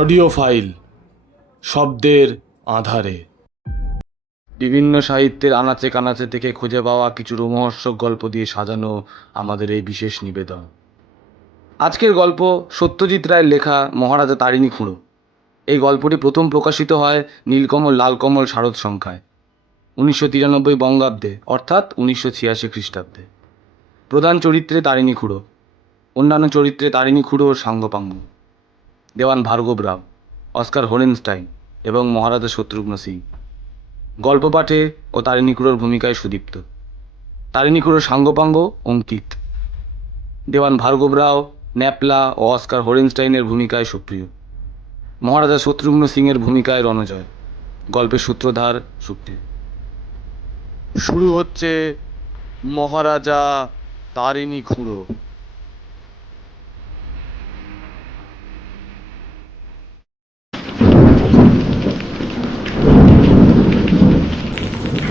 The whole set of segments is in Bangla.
অডিও ফাইল শব্দের আধারে বিভিন্ন সাহিত্যের আনাচে কানাচে থেকে খুঁজে পাওয়া কিছু রোমহর্ষক গল্প দিয়ে সাজানো আমাদের এই বিশেষ নিবেদন। আজকের গল্প সত্যজিৎ রায়ের লেখা মহারাজা তারিণী খুঁড়ো। এই গল্পটি প্রথম প্রকাশিত হয় নীলকমল লালকমল শারদ সংখ্যায় 1993 বঙ্গাব্দে, অর্থাৎ 1986 খ্রিস্টাব্দে। প্রধান চরিত্রে তারিণী খুঁড়ো, অন্যান্য চরিত্রে তারিণী খুঁড়ো ও সাঙ্গপাঙ্গ, দেওয়ান ভার্গব রাও, অস্কার হোরেনস্টাইন এবং মহারাজা শত্রুঘ্ন সিং। গল্প পাঠে ও তারিণী খুঁড়োর ভূমিকায় সুদীপ্ত, তারিণী খুঁড়োর সাঙ্গপাঙ্গ অঙ্কিত, দেওয়ান ভার্গব রাও, ন্যাপলা ও অস্কার হোরেনস্টাইনের ভূমিকায় সুপ্রিয়, মহারাজা শত্রুঘ্ন সিংয়ের ভূমিকায় রণজয়। গল্পের সূত্রধার সুপ্রিয়। শুরু হচ্ছে মহারাজা তারিণী খুঁড়ো।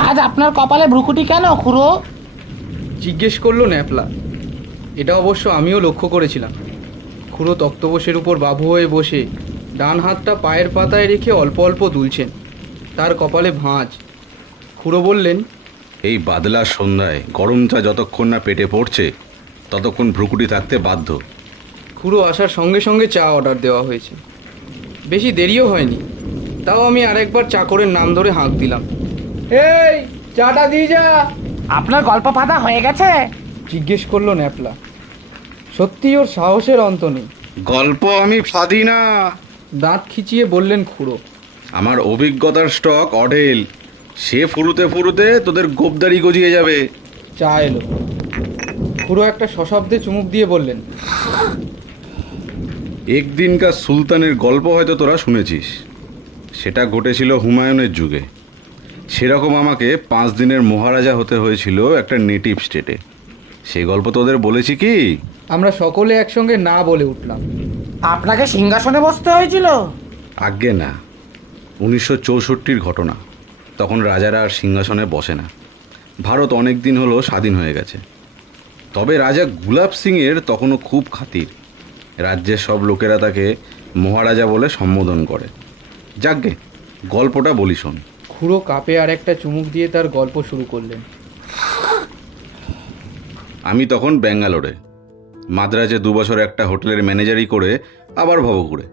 আজ আপনার কপালে ভ্রুকুটি কেন খুড়ো? জিজ্ঞেস করলো ন্যাপলা। এটা অবশ্য আমিও লক্ষ্য করেছিলাম। খুড়ো তক্তপোষের উপর বাবু হয়ে বসে ডান হাতটা পায়ের পাতায় রেখে অল্প অল্প দুলছেন। তার কপালে ভাঁজ। খুড়ো বললেন, এই বাদলার সন্ধ্যায় গরম চা যতক্ষণ না পেটে পড়ছে ততক্ষণ ভ্রুকুটি থাকতে বাধ্য। খুড়ো আসার সঙ্গে সঙ্গে চা অর্ডার দেওয়া হয়েছে। বেশি দেরিও হয়নি, তাও আমি আরেকবার চাকরের নাম ধরে হাঁক দিলাম, এই চাটা দিয়ে যা। আপনার গল্প পাতা হয়ে গেছে? জিজ্ঞেস করলো ন্যাপলা। সত্যি ওর সাহসের অন্ত নেই। গল্প আমি ফাঁদি না। দাঁত খিচিয়ে বললেন খুড়ো। আমার অভিজ্ঞতার স্টক অঢেল। সে ফুরুতে ফুরুতে তোদের গোপদারি গজিয়ে যাবে। চা এলো। খুড়ো একটা সশব্দে চুমুক দিয়ে বললেন, একদিনকার সুলতানের গল্প হয়তো তোরা শুনেছিস। সেটা ঘটেছিল হুমায়ুনের যুগে। সেরকম আমাকে 5 দিনের মহারাজা হতে হয়েছিল একটা নেটিভ স্টেটে। সেই গল্প তোদের বলেছি কি? আমরা সকলে একসঙ্গে না বলে উঠলাম। আপনাকে সিংহাসনে বসতে হয়েছিল? আজ্ঞে না, 1964-র ঘটনা। তখন রাজারা আর সিংহাসনে বসে না। ভারত অনেক দিন হলো স্বাধীন হয়ে গেছে। তবে রাজা গুলাব সিংয়ের তখনও খুব খাতির। রাজ্যের সব লোকেরা তাকে মহারাজা বলে সম্বোধন করে। যাকগে, গল্পটা বলি শোন। খুড়ো কাপে আর একটা চুমুক দিয়ে তার গল্প শুরু করলেন। আমি তখন ব্যাঙ্গালোরে, মাদ্রাজে 2 বছর একটা হোটেলের ম্যানেজারি করে আবার ভবঘুরে।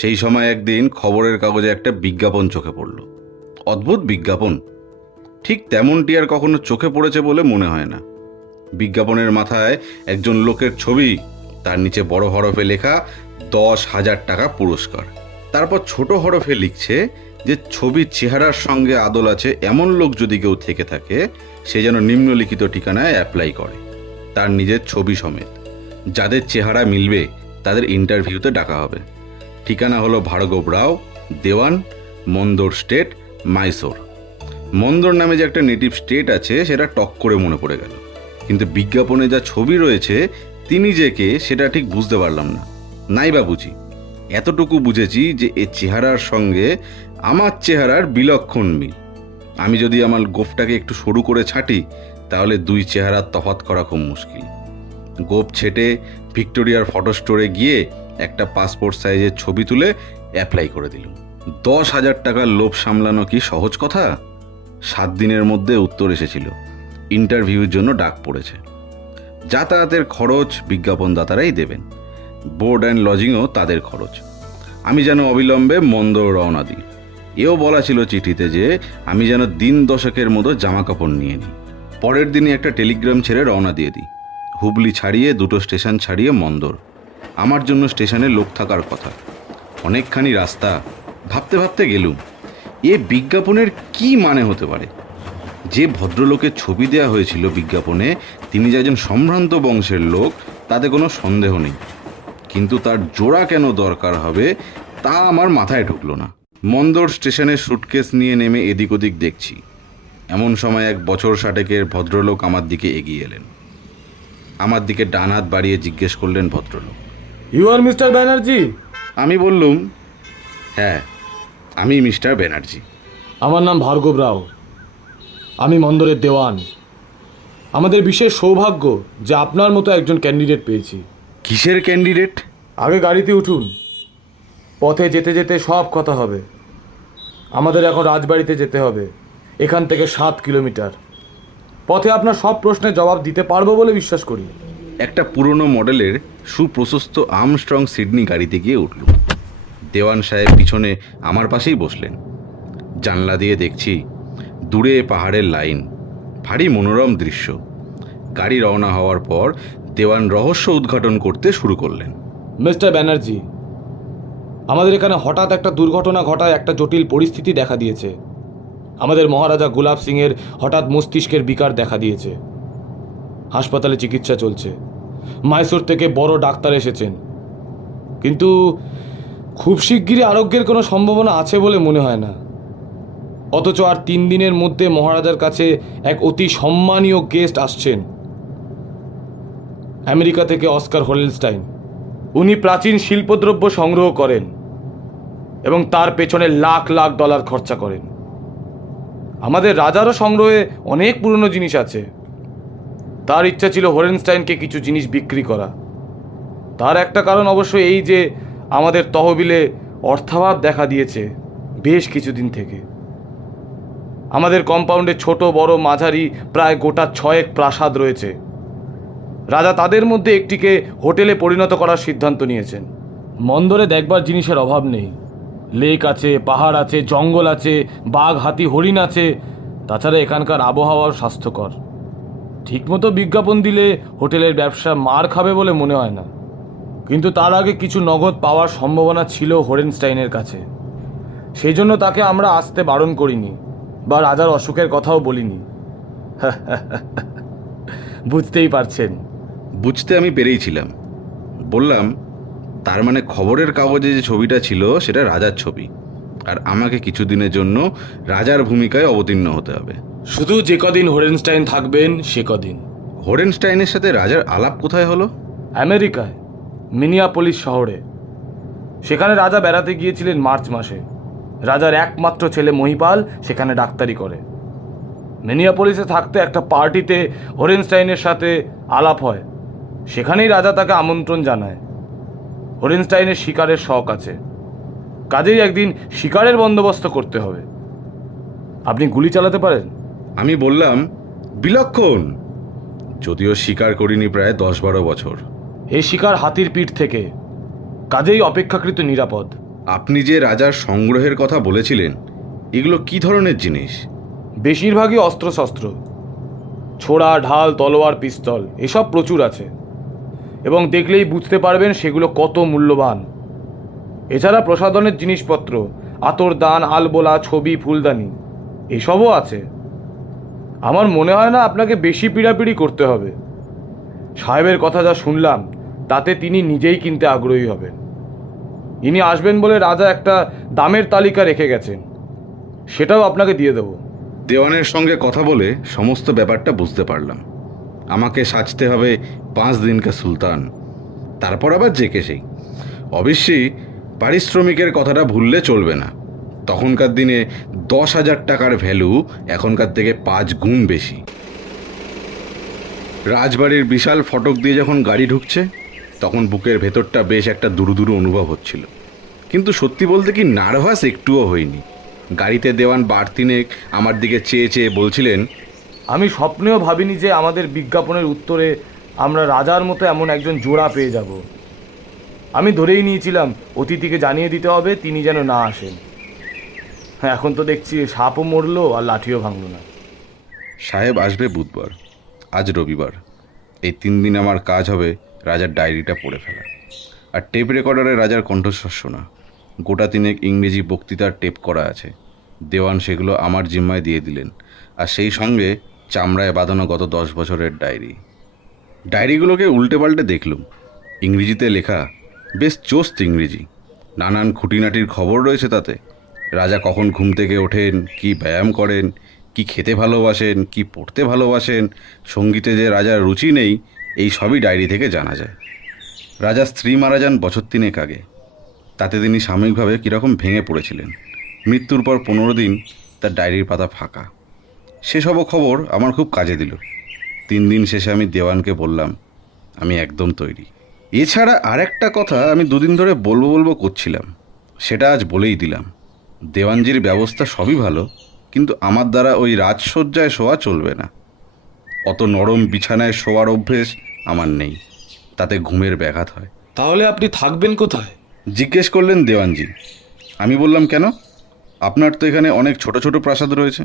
সেই সময় একদিন খবরের কাগজে একটা বিজ্ঞাপন চোখে পড়ল। অদ্ভুত বিজ্ঞাপন। ঠিক তেমনটি আর কখনো চোখে পড়েছে বলে মনে হয় না। বিজ্ঞাপনের মাথায় একজন লোকের ছবি, তার নিচে বড় হরফে লেখা 10,000 টাকা পুরস্কার। তারপর ছোট হরফে লিখছে যে ছবির চেহারার সঙ্গে আদল আছে এমন লোক যদি কেউ থেকে থাকে, সে যেন নিম্নলিখিত ঠিকানায় অ্যাপ্লাই করে, তার নিজের ছবি সমেত। যাদের চেহারা মিলবে তাদের ইন্টারভিউতে ডাকা হবে। ঠিকানা হলো ভার্গব রাও, দেওয়ান, মন্দোর স্টেট, মাইসোর। মন্দোর নামে যে একটা নেটিভ স্টেট আছে সেটা টক করে মনে পড়ে গেল, কিন্তু বিজ্ঞাপনে যা ছবি রয়েছে তিনি যে কে সেটা ঠিক বুঝতে পারলাম না। নাই বা বুঝি, এতটুকু বুঝেছি যে এ চেহারার সঙ্গে আমার চেহারার বিলক্ষণ মিল। আমি যদি আমার গোফটাকে একটু সরু করে ছাঁটি তাহলে 2 চেহারার তফাৎ করা খুব মুশকিল। গোপ ছেটে ভিক্টোরিয়ার ফটো স্টোরে গিয়ে একটা পাসপোর্ট সাইজের ছবি তুলে অ্যাপ্লাই করে দিলাম। 10,000 টাকার লোভ সামলানো কি সহজ কথা? 7 দিনের মধ্যে উত্তর এসেছিল। ইন্টারভিউর জন্য ডাক পড়েছে। যাতায়াতের খরচ বিজ্ঞাপনদাতারাই দেবেন, বোর্ড অ্যান্ড লজিংও তাদের খরচ। আমি যেন অবিলম্বে মন্দর রওনা দিই। এও বলা ছিল চিঠিতে যে আমি যেন দিন 10 মতো জামা কাপড় নিয়ে নিই। পরের দিনই একটা টেলিগ্রাম ছেড়ে রওনা দিয়ে দিই। হুবলি ছাড়িয়ে 2টো স্টেশন ছাড়িয়ে মন্দর। আমার জন্য স্টেশনে লোক থাকার কথা। অনেকখানি রাস্তা। ভাবতে ভাবতে গেলুম, এ বিজ্ঞাপনের কি মানে হতে পারে? যে ভদ্রলোকের ছবি দেওয়া হয়েছিল বিজ্ঞাপনে, তিনি যে একজন সম্ভ্রান্ত বংশের লোক তাতে কোনো সন্দেহ নেই, কিন্তু তার জোড়া কেন দরকার হবে তা আমার মাথায় ঢুকলো না। মন্দর স্টেশনে সুটকেস নিয়ে নেমে এদিক ওদিক দেখছি। এমন সময় এক বছর 60-এর ভদ্রলোক আমার দিকে এগিয়ে এলেন। আমার দিকে ডান হাত বাড়িয়ে জিজ্ঞেস করলেন ভদ্রলোক, ইউ আর মিস্টার ব্যানার্জি? আমি বললুম, হ্যাঁ আমি মিস্টার ব্যানার্জি। আমার নাম ভার্গব রাও, আমি মন্দরের দেওয়ান। আমাদের বিশেষ সৌভাগ্য যে আপনার মতো একজন ক্যান্ডিডেট পেয়েছি। কিসের ক্যান্ডিডেট? আগে গাড়িতে উঠুন, পথে যেতে যেতে সব কথা হবে। আমাদের এখন রাজবাড়িতে যেতে হবে, এখান থেকে 7 কিলোমিটার। পথে আপনার সব প্রশ্নের জবাব দিতে পারবো বলে বিশ্বাস করি। একটা পুরনো মডেলের সুপ্রশস্ত আর্মস্ট্রং সিডনি গাড়িতে গিয়ে উঠল। দেওয়ান সাহেব পিছনে আমার পাশেই বসলেন। জানলা দিয়ে দেখছি দূরে পাহাড়ের লাইন, ভারী মনোরম দৃশ্য। গাড়ি রওনা হওয়ার পর দেওয়ান রহস্য উদ্ঘাটন করতে শুরু করলেন। মিস্টার ব্যানার্জি, আমাদের এখানে হঠাৎ একটা দুর্ঘটনা ঘটায় একটা জটিল পরিস্থিতি দেখা দিয়েছে। আমাদের মহারাজা গুলাব সিংয়ের হঠাৎ মস্তিষ্কের বিকার দেখা দিয়েছে। হাসপাতালে চিকিৎসা চলছে। মাইসোর থেকে বড় ডাক্তার এসেছেন, কিন্তু খুব শিগগিরই আরোগ্যের কোনো সম্ভাবনা আছে বলে মনে হয় না। অথচ আর 3 দিনের মধ্যে মহারাজার কাছে এক অতি সম্মানীয় গেস্ট আসছেন, আমেরিকা থেকে অস্কার হোলেনস্টাইন। উনি প্রাচীন শিল্পদ্রব্য সংগ্রহ করেন এবং তার পেছনে লাখ লাখ ডলার খরচা করেন। আমাদের রাজারও সংগ্রহে অনেক পুরনো জিনিস আছে। তার ইচ্ছা ছিল হোলেনস্টাইনকে কিছু জিনিস বিক্রি করা। তার একটা কারণ অবশ্য এই যে আমাদের তহবিলে অর্থাভাব দেখা দিয়েছে বেশ কিছুদিন থেকে। আমাদের কম্পাউন্ডে ছোট বড় মাঝারি প্রায় গোটা 6 প্রাসাদ রয়েছে। রাজা তাদের মধ্যে একটিকে হোটেলে পরিণত করার সিদ্ধান্ত নিয়েছেন। মন্দরে দেখবার জিনিসের অভাব নেই। লেক আছে, পাহাড় আছে, জঙ্গল আছে, বাঘ, হাতি, হরিণ আছে। তাছাড়া এখানকার আবহাওয়াও স্বাস্থ্যকর। ঠিকমতো বিজ্ঞাপন দিলে হোটেলের ব্যবসা মার খাবে বলে মনে হয় না। কিন্তু তার আগে কিছু নগদ পাওয়ার সম্ভাবনা ছিল হোলেনস্টাইনের কাছে। সেই জন্য তাকে আমরা আসতে বারণ করিনি বা রাজার অসুখের কথাও বলিনি। বুঝতেই পারছেন। বুঝতে আমি পেরেইছিলাম। বললাম, তার মানে খবরের কাগজে যে ছবিটা ছিল সেটা রাজার ছবি, আর আমাকে কিছুদিনের জন্য রাজার ভূমিকায় অবতীর্ণ হতে হবে। শুধু যে কদিন হোলেনস্টাইন থাকবেন সে কদিন। হোরেনস্টাইনের সাথে রাজার আলাপ কোথায় হলো? আমেরিকায়, মিনিয়াপলিস শহরে। সেখানে রাজা বেড়াতে গিয়েছিলেন মার্চ মাসে। রাজার একমাত্র ছেলে মহিপাল সেখানে ডাক্তারি করে। মিনিয়াপলিসে থাকতে একটা পার্টিতে হোলেনস্টাইনের সাথে আলাপ হয়। সেখানেই রাজা তাকে আমন্ত্রণ জানায়। হোলেনস্টাইনের শিকারের শখ আছে, কাজেই একদিন শিকারের বন্দোবস্ত করতে হবে। আপনি গুলি চালাতে পারেন? আমি বললাম, বিলক্ষণ। যদিও শিকার করিনি প্রায় 10-12 বছর। এই শিকার হাতির পিঠ থেকে, কাজেই অপেক্ষাকৃত নিরাপদ। আপনি যে রাজার সংগ্রহের কথা বলেছিলেন, এগুলো কি ধরনের জিনিস? বেশিরভাগই অস্ত্রশস্ত্র, ছোড়া, ঢাল, তলোয়ার, পিস্তল, এসব প্রচুর আছে এবং দেখলেই বুঝতে পারবেন সেগুলো কত মূল্যবান। এছাড়া প্রসাধনের জিনিসপত্র, আতরদান, আলবোলা, ছবি, ফুলদানি এসবও আছে। আমার মনে হয় না আপনাকে বেশি পিড়াপিড়ি করতে হবে। সাহেবের কথা যা শুনলাম তাতে তিনি নিজেই কিনতে আগ্রহী হবেন। ইনি আসবেন বলে রাজা একটা দামের তালিকা রেখে গেছেন, সেটাও আপনাকে দিয়ে দেবো। দেওয়ানের সঙ্গে কথা বলে সমস্ত ব্যাপারটা বুঝতে পারলাম। আমাকে সাজতে হবে 5 দিনকা সুলতান, তারপর আবার জেকে সেই। অবশ্যই পারিশ্রমিকের কথাটা ভুললে চলবে না। তখনকার দিনে 10,000 টাকার ভ্যালু এখনকার থেকে 5 গুণ বেশি। রাজবাড়ির বিশাল ফটক দিয়ে যখন গাড়ি ঢুকছে তখন বুকের ভেতরটা বেশ একটা দুরু অনুভব হচ্ছিল। কিন্তু সত্যি বলতে কি নার্ভাস একটুও হয়নি। গাড়িতে দেওয়ান বাড়তিনেক আমার দিকে চেয়ে চেয়ে বলছিলেন, আমি স্বপ্নেও ভাবিনি যে আমাদের বিজ্ঞাপনের উত্তরে আমরা রাজার মতো এমন একজন জোড়া পেয়ে যাব। আমি ধরেই নিয়েছিলাম অতিথিকে জানিয়ে দিতে হবে তিনি যেন না আসেন। এখন তো দেখছি সাপও মরলো আর লাঠিও ভাঙলো না। সাহেব আসবে বুধবার, আজ রবিবার। এই 3 দিন আমার কাজ হবে রাজার ডায়েরিটা পড়ে ফেলা আর টেপ রেকর্ডারে রাজার কণ্ঠস্বর শোনা। গোটা 3 ইংরেজি বক্তৃতার টেপ করা আছে। দেওয়ান সেগুলো আমার জিম্মায় দিয়ে দিলেন, আর সেই সঙ্গে চামড়ায় বাঁধানো গত 10 বছরের ডায়েরি। ডায়েরিগুলোকে উল্টে পাল্টে দেখলুম। ইংরেজিতে লেখা, বেশ চোস্ত ইংরেজি। নানান খুঁটিনাটির খবর রয়েছে তাতে। রাজা কখন ঘুম থেকে ওঠেন, কি ব্যায়াম করেন, কি খেতে ভালোবাসেন, কি পড়তে ভালোবাসেন, সঙ্গীতে যে রাজার রুচি নেই, এই সবই ডায়েরি থেকে জানা যায়। রাজার স্ত্রী মারা যান বছর 3 আগে। তাতে তিনি সাময়িকভাবে কীরকম ভেঙে পড়েছিলেন। মৃত্যুর পর 15 দিন তার ডায়েরির পাতা ফাঁকা। সেসবও খবর আমার খুব কাজে দিল। 3 দিন শেষে আমি দেওয়ানকে বললাম আমি একদম তৈরি। এছাড়া আরেকটা কথা আমি 2 দিন ধরে বলবো করছিলাম, সেটা আজ বলেই দিলাম। দেওয়ানজির ব্যবস্থা সবই ভালো, কিন্তু আমার দ্বারা ওই রাজসজ্জায় শোয়া চলবে না। অত নরম বিছানায় শোয়ার অভ্যেস আমার নেই, তাতে ঘুমের ব্যাঘাত হয়। তাহলে আপনি থাকবেন কোথায়? জিজ্ঞেস করলেন দেওয়ানজি। আমি বললাম কেন, আপনার তো এখানে অনেক ছোট ছোট প্রাসাদ রয়েছে,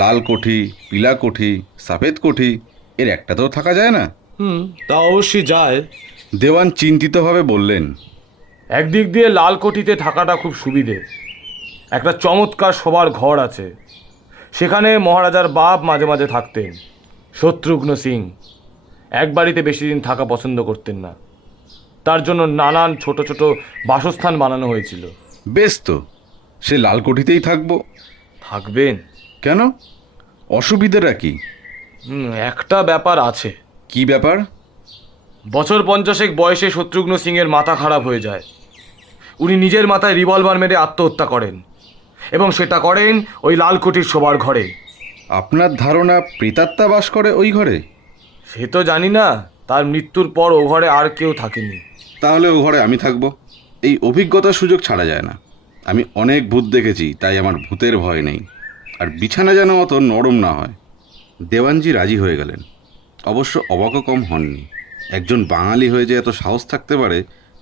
লাল কোঠি, পিলা কোঠি, সাফেদ কোঠি, এর একটাতেও থাকা যায় না? তা অবশ্যই যায়। দেওয়ান চিন্তিতভাবে বললেন, একদিক দিয়ে লাল কোঠিতে থাকাটা খুব সুবিধে। একটা চমৎকার শোবার ঘর আছে, সেখানে মহারাজার বাপ মাঝে মাঝে থাকতেন। শত্রুঘ্ন সিং এক বাড়িতে বেশি দিন থাকা পছন্দ করতেন না, তার জন্য নানান ছোট ছোট বাসস্থান বানানো হয়েছিল। বেশ তো, সে লাল কোঠিতেই থাকবো। থাকবেন? কেন, অসুবিধাটা কি? একটা ব্যাপার আছে। কি ব্যাপার? বছর 50 বয়সে শত্রুঘ্ন সিংয়ের মাথা খারাপ হয়ে যায়। উনি নিজের মাথায় রিভলভার মেরে আত্মহত্যা করেন, এবং সেটা করেন ওই লালকুঠির শোবার ঘরে। আপনার ধারণা প্রেতাত্মা বাস করে ওই ঘরে? সে তো জানি না, তার মৃত্যুর পর ও ঘরে আর কেউ থাকেনি। তাহলে ও ঘরে আমি থাকবো। এই অভিজ্ঞতার সুযোগ ছাড়া যায় না। আমি অনেক ভূত দেখেছি, তাই আমার ভূতের ভয় নেই। আর বিছানা যেন অত নরম না হয়। দেওয়ানজি রাজি হয়ে গেলেন। অবশ্য অবাকও কম হননি। একজন বাঙালি হয়ে যে এত সাহস থাকতে পারে,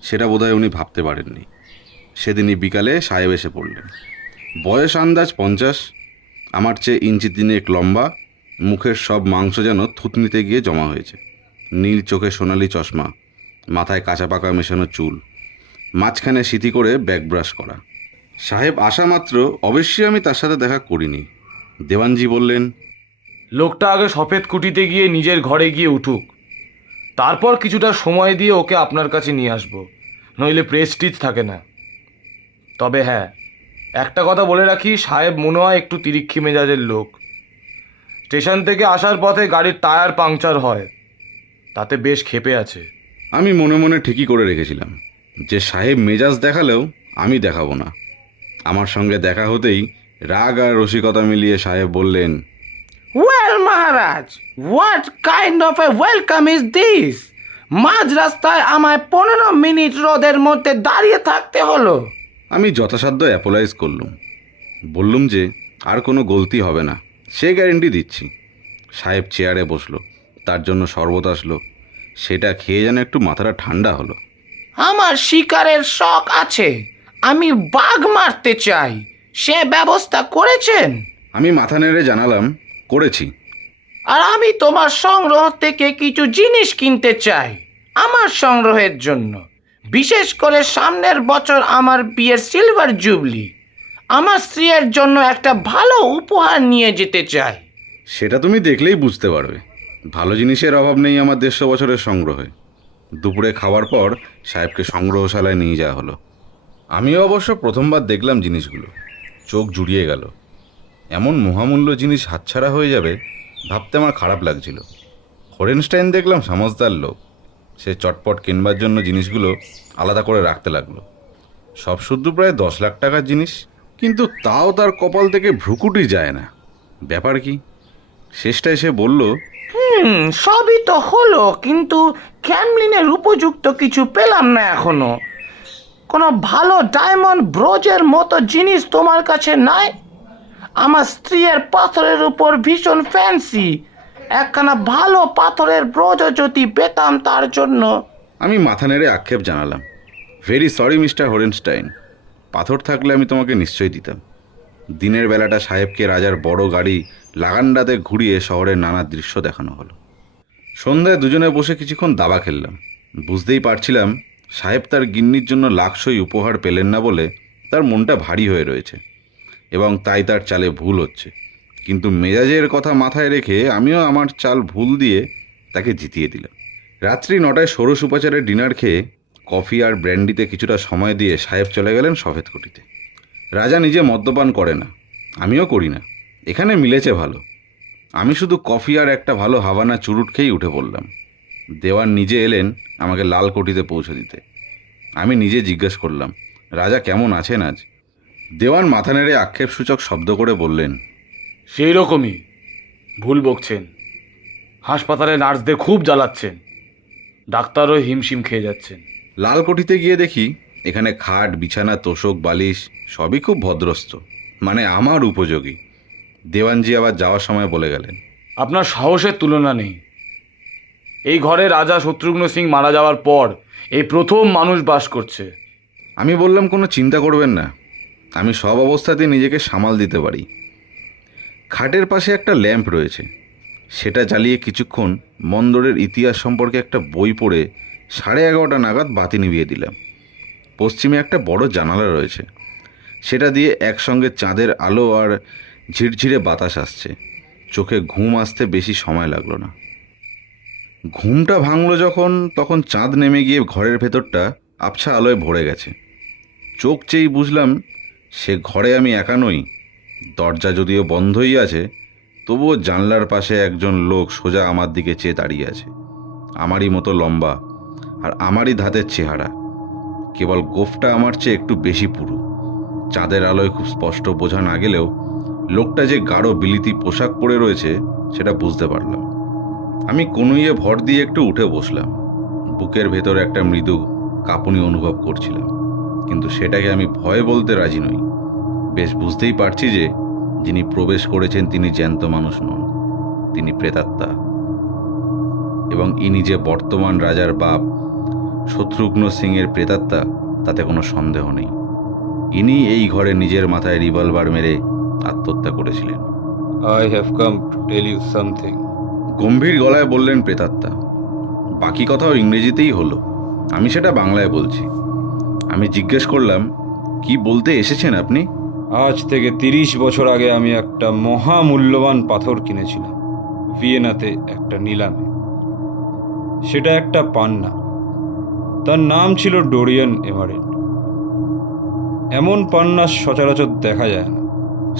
সেটা বোধহয় উনি ভাবতে পারেননি। সেদিনই বিকালে সাহেব এসে পড়লেন। বয়স আন্দাজ 50, আমার চেয়ে ইঞ্চি 3 লম্বা, মুখের সব মাংস যেন থুতনিতে গিয়ে জমা হয়েছে। নীল চোখে সোনালি চশমা, মাথায় কাঁচা পাকা মেশানো চুল, মাঝখানে সিঁথি করে ব্যাক ব্রাশ করা। সাহেব আসা মাত্র অবশ্যই আমি তার সাথে দেখা করিনি। দেওয়ানজি বললেন, লোকটা আগে সফেদ কুটিতে গিয়ে নিজের ঘরে গিয়ে উঠুক, তারপর কিছুটা সময় দিয়ে ওকে আপনার কাছে নিয়ে আসবো, নইলে প্রেস্টিজ থাকে না। তবে হ্যাঁ, একটা কথা বলে রাখি, সাহেব মনে হয় একটু তিরিক্ষি মেজাজের লোক। স্টেশন থেকে আসার পথে গাড়ির টায়ার পাংচার হয়, তাতে বেশ ক্ষেপে আছে। আমি মনে মনে ঠিকই করে রেখেছিলাম যে সাহেব মেজাজ দেখালেও আমি দেখাবো না। আমার সঙ্গে দেখা হতেই রাগ আর রসিকতা মিলিয়ে সাহেব বললেন, well Maharaj, what kind of A welcome is this? মাঝ রাস্তায় আমায় 15 মিনিট রোদের মধ্যে দাঁড়িয়ে থাকতে হলো। আমি যথাসাধ্য অ্যাপোলাইজ করলুম। বললুম যে আর কোনো গলতি হবে না, সে গ্যারেন্টি দিচ্ছি। সাহেব চেয়ারে বসলো, তার জন্য শরবত আসলো। সেটা খেয়ে যেন একটু মাথাটা ঠান্ডা হলো। আমার শিকারের শখ আছে, আমি বাঘ মারতে চাই, সে ব্যবস্থা করেছেন? আমি মাথা নেড়ে জানালাম, করেছি। আর আমি তোমার সংগ্রহ থেকে কিছু জিনিস কিনতে চাই আমার সংগ্রহের জন্য। বিশেষ করে সামনের বছর আমার বিয়ের সিলভার জুবলি, আমার স্ত্রীর জন্য একটা ভালো উপহার নিয়ে যেতে চাই। সেটা তুমি দেখলেই বুঝতে পারবে। ভালো জিনিসের অভাব নেই আমার 150 বছরের সংগ্রহে। দুপুরে খাওয়ার পর সাহেবকে সংগ্রহশালায় নিয়ে যাওয়া হলো। আমিও অবশ্য প্রথমবার দেখলাম জিনিসগুলো, চোখ জুড়িয়ে গেল। এমন মহামূল্য জিনিস হাতছাড়া হয়ে যাবে ভাবতে আমার খারাপ লাগছিল। হোরেনস্টাইন দেখলাম সমঝদার লোক, সে চটপট কিনবার জন্য জিনিসগুলো আলাদা করে রাখতে লাগলো। সব শুদ্ধ প্রায় 10 লাখ টাকার জিনিস, কিন্তু তাও তার কপাল থেকে ভ্রুকুটি যায় না। ব্যাপার কি? শেষটায় সে বলল, সবই তো হলো, কিন্তু ক্যামলিনের উপযুক্ত কিছু পেলাম না এখনো। কোনো ভালো ডায়মন্ড ব্রোজের মতো জিনিস তোমার কাছে নাই? আমার স্ত্রীর পাথরের উপর ভীষণ ফ্যান্সি, একখানা ভালো পাথরের ব্রোজও যদি পেতাম তার জন্য। আমি মাথা নেড়ে আক্ষেপ জানালাম, ভেরি সরি মিস্টার হোরেনস্টাইন, পাথর থাকলে আমি তোমাকে নিশ্চয়ই দিতাম। দিনের বেলাটা সাহেবকে রাজার বড় গাড়ি লাগান্ডাতে ঘুরিয়ে শহরের নানা দৃশ্য দেখানো হলো। সন্ধ্যায় দুজনে বসে কিছুক্ষণ দাবা খেললাম। বুঝতেই পারছিলাম সাহেব তার গিন্নির জন্য লাখসই উপহার পেলেন না বলে তার মনটা ভারী হয়ে রয়েছে, এবং তাই তার চালে ভুল হচ্ছে। কিন্তু মেজাজের কথা মাথায় রেখে আমিও আমার চাল ভুল দিয়ে তাকে জিতিয়ে দিলাম। রাত্রি 9টায় ষোড়শ উপাচারের ডিনার খেয়ে কফি আর ব্র্যান্ডিতে কিছুটা সময় দিয়ে সাহেব চলে গেলেন সফেদ কুটিতে। রাজা নিজে মদ্যপান করে না, আমিও করি না, এখানে মিলেছে ভালো। আমি শুধু কফি আর একটা ভালো হাভানা চুরুট খেয়েই উঠে পড়লাম। দেওয়ান নিজে এলেন আমাকে লাল কোঠিতে পৌঁছে দিতে। আমি নিজে জিজ্ঞেস করলাম, রাজা কেমন আছেন আজ? দেওয়ান মাথা নেড়ে আক্ষেপসূচক শব্দ করে বললেন, সেই রকমই, ভুল বকছেন। হাসপাতালে নার্সদের খুব জ্বালাচ্ছেন, ডাক্তারও হিমশিম খেয়ে যাচ্ছেন। লালকুঠিতে গিয়ে দেখি এখানে খাট, বিছানা, তোশক, বালিশ সবই খুব ভদ্রস্থ, মানে আমার উপযোগী। দেওয়ানজি আবার যাওয়ার সময় বলে গেলেন, আপনার সাহসের তুলনা নেই। এই ঘরে রাজা শত্রুঘ্ন সিং মারা যাওয়ার পর এই প্রথম মানুষ বাস করছে। আমি বললাম, কোনো চিন্তা করবেন না, আমি সব অবস্থাতেই নিজেকে সামাল দিতে পারি। খাটের পাশে একটা ল্যাম্প রয়েছে, সেটা জ্বালিয়ে কিছুক্ষণ মন্দরের ইতিহাস সম্পর্কে একটা বই পড়ে 11:30 নাগাদ বাতি নিভিয়ে দিলাম। পশ্চিমে একটা বড় জানালা রয়েছে, সেটা দিয়ে একসঙ্গে চাঁদের আলো আর ঝিরঝিরে বাতাস আসছে। চোখে ঘুম আসতে বেশি সময় লাগলো না। ঘুমটা ভাঙলো যখন, তখন চাঁদ নেমে গিয়ে ঘরের ভেতরটা আবছা আলোয় ভরে গেছে। চোখ চেয়েই বুঝলাম সে ঘরে আমি একা নই। দরজা যদিও বন্ধই আছে, তবুও জানলার পাশে একজন লোক সোজা আমার দিকে চেয়ে দাঁড়িয়ে আছে। আমারই মতো লম্বা আর আমারই ধাতের চেহারা, কেবল গোফটা আমার চেয়ে একটু বেশি পুরু। চাঁদের আলোয় খুব স্পষ্ট বোঝা না গেলেও লোকটা যে গাঢ় বিলিতি পোশাক পরে রয়েছে সেটা বুঝতে পারলাম। আমি কনুইয়ে ভর দিয়ে একটু উঠে বসলাম। বুকের ভেতরে একটা মৃদু কাঁপুনি অনুভব করছিলাম, কিন্তু সেটাকে আমি ভয় বলতে রাজি নই। বেশ বুঝতেই পারছি যে যিনি প্রবেশ করেছেন তিনি জ্যান্ত মানুষ নন, তিনি প্রেতাত্মা। এবং ইনি যে বর্তমান রাজার বাপ শত্রুঘ্ন সিংয়ের প্রেতাত্মা তাতে কোনো সন্দেহ নেই। ইনি এই ঘরে নিজের মাথায় রিভলভার মেরে আত্মহত্যা করেছিলেন। I have come to tell you something. গম্ভীর গলায় বললেন প্রেতাত্মা। বাকি কথাও ইংরেজিতেই হলো, আমি সেটা বাংলায় বলছি। আমি জিজ্ঞেস করলাম, কি বলতে এসেছেন আপনি? আজ থেকে 30 বছর আগে আমি একটা মহামূল্যবান পাথর কিনেছিলাম ভিয়েনাতে একটা নিলামে। সেটা একটা পান্না, তার নাম ছিল ডোরিয়ান এমারেল্ড। এমন পান্না সচরাচর দেখা যায় না।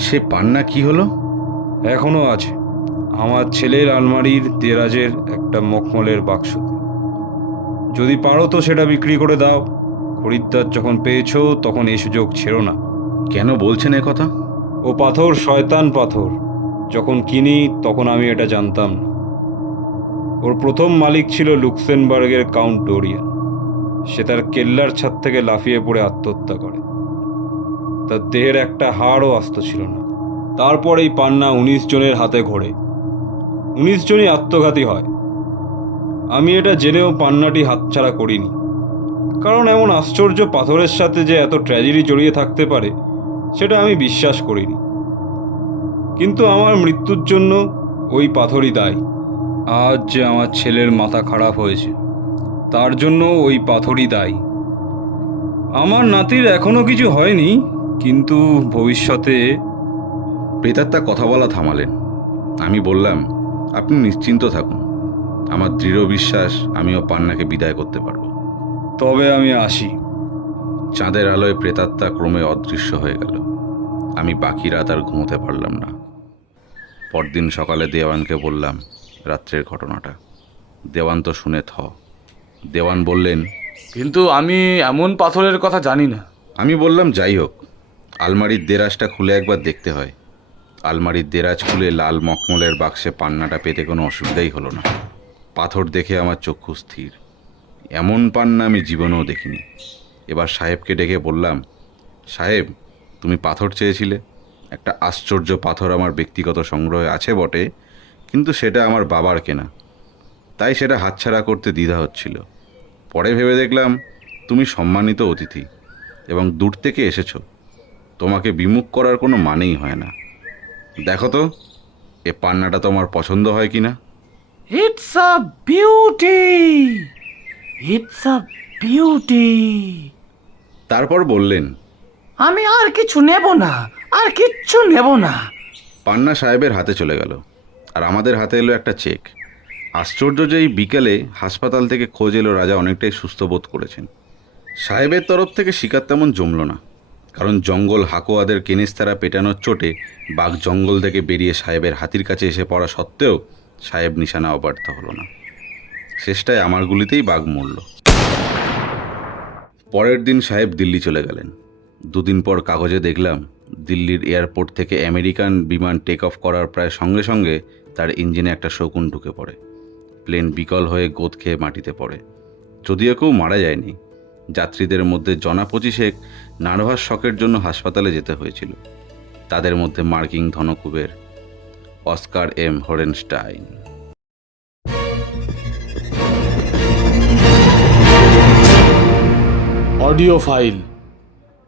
সে পান্না কি হলো? এখনো আছে আমার ছেলের আলমারির দেরাজের একটা মখমলের বাক্সতে। যদি পারো তো সেটা বিক্রি করে দাও। খরিদ্দার যখন পেয়েছো তখন এই সুযোগ ছেড়ো না। কেন বলছেন এ কথা? ও পাথর শয়তান পাথর। যখন কিনি তখন আমি এটা জানতাম না। ওর প্রথম মালিক ছিল লুক্সেমবার্গের কাউন্ট ডোরিয়ান। সে তার কেল্লার ছাদ থেকে লাফিয়ে পড়ে আত্মহত্যা করে। তার দেহের একটা হাড়ও আস্ত ছিল না। তারপর এই পান্না 19 জনের হাতে ঘোরে। 19 জনই আত্মঘাতী হয়। আমি এটা জেনেও পান্নাটি হাতছাড়া করিনি, কারণ এমন আশ্চর্য পাথরের সাথে যে এত ট্র্যাজেডি জড়িয়ে থাকতে পারে সেটা আমি বিশ্বাস করিনি। কিন্তু আমার মৃত্যুর জন্য ওই পাথরই দায়ী। আজ যে আমার ছেলের মাথা খারাপ হয়েছে তার জন্য ওই পাথরই দায়ী। আমার নাতির এখনো কিছু হয়নি, কিন্তু ভবিষ্যতে। প্রেতাত্মা কথা বলা থামালেন। আমি বললাম, আপনি নিশ্চিন্ত থাকুন, আমার দৃঢ় বিশ্বাস আমিও পান্নাকে বিদায় করতে পারবো। তবে আমি আসি। চাঁদের আলোয় প্রেতাত্মা ক্রমে অদৃশ্য হয়ে গেল। আমি বাকি রাত আর ঘুমোতে পারলাম না। পরদিন সকালে দেওয়ানকে বললাম রাত্রের ঘটনাটা। দেওয়ান তো শুনে থ। দেওয়ান বললেন, কিন্তু আমি এমন পাথরের কথা জানি না। আমি বললাম, যাই হোক, আলমারির দেরাজটা খুলে একবার দেখতে হয়। আলমারির দেরাজ খুলে লাল মখমলের বাক্সে পান্নাটা পেতে কোনো অসুবিধাই হলো না। পাথর দেখে আমার চক্ষু স্থির। এমন পান্না আমি জীবনেও দেখিনি। এবার সাহেবকে ডেকে বললাম, সাহেব, তুমি পাথর চেয়েছিলে। একটা আশ্চর্য পাথর আমার ব্যক্তিগত সংগ্রহে আছে বটে, কিন্তু সেটা আমার বাবার কেনা, তাই সেটা হাতছাড়া করতে দ্বিধা হচ্ছিল। পরে ভেবে দেখলাম তুমি সম্মানিত অতিথি এবং দূর থেকে এসেছো, তোমাকে বিমুখ করার কোনো মানেই হয় না। দেখো তো এ পান্নাটা তোমার পছন্দ হয় কি না। It's a beauty, it's a beauty. তারপর বললেন, আমি আর কিছু নেব না, আর কিচ্ছু নেব না। পান্না সাহেবের হাতে চলে গেল, আর আমাদের হাতে এলো একটা চেক। আশ্চর্য যে এই বিকেলে হাসপাতাল থেকে খোঁজ এলো রাজা অনেকটাই সুস্থ বোধ করেছেন। সাহেবের তরফ থেকে শিকার তেমন জমল না, কারণ জঙ্গল হাকোয়াদের কেনিস্তারা পেটানোর চোটে বাঘ জঙ্গল থেকে বেরিয়ে সাহেবের হাতির কাছে এসে পড়া সত্ত্বেও সাহেব নিশানা অব্যর্থ হলো না। শেষটায় আমার গুলিতেই বাঘ মরল। পরের দিন সাহেব দিল্লি চলে গেলেন। দুদিন পর কাগজে দেখলাম দিল্লির এয়ারপোর্ট থেকে আমেরিকান বিমান টেক অফ করার প্রায় সঙ্গে সঙ্গে তার ইঞ্জিনে একটা শকুন ঢুকে পড়ে। প্লেন বিকল হয়ে গোদ খেয়ে মাটিতে পড়ে। যদিও কেউ মারা যায়নি, যাত্রীদের মধ্যে জনা 25 নার্ভাস শকের জন্য হাসপাতালে যেতে হয়েছিল। তাদের মধ্যে মার্কিন ধনকুবের অস্কার এম হোরেনস্টাইন। অডিও ফাইল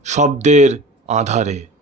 শব্দের আধারে।